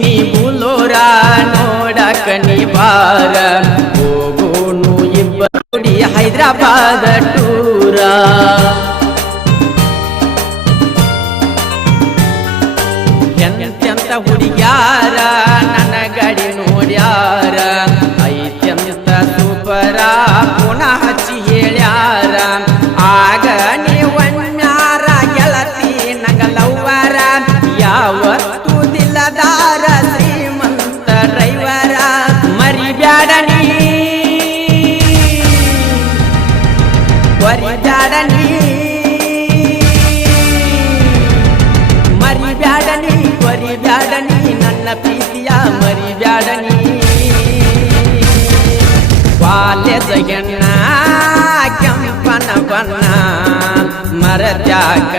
ನೀ ಬುಲೋರ ನೋಡಕ ನೀ ಬಾರ ಹೋಗೋನು ಇಬ್ಬರು ಹೈದರಾಬಾದ ಟೂರ ಎಂತೆಂತ ಹುಡುಗ್ಯಾರ ನನ್ನ ಗಡಿ ನೋಡ್ಯಾರ ಐತ್ಯಂತ ಸೂಪರ ಪುನಃ ಹಚ್ಚಿ ಹೇಳ್ಯಾರ ಆಗ ನೀವನ್ಯಾರ ಗೆಳತಿ ನಂಗಲವ್ವರ ಯಾವತ್ತು ದಿಲ್ಲದಾರ ಶ್ರೀಮಂತ ಡ್ರೈವರ ಮರಿಬ್ಯಾಡ ನೀ ಮರಿಬ್ಯಾಡ ನೀ ಮರಿಬ್ಯಾಡನಿ ಮರಿಬ್ಯಾಡನಿ ನನ್ನ ಪ್ರೀತಿಯ ಮರಿಬ್ಯಾಡನಿ ಕಾಲೇಜಗೆಣ್ಣ ಕೆಂಪನ ಬಣ್ಣ ಮರತ್ಯಾಕ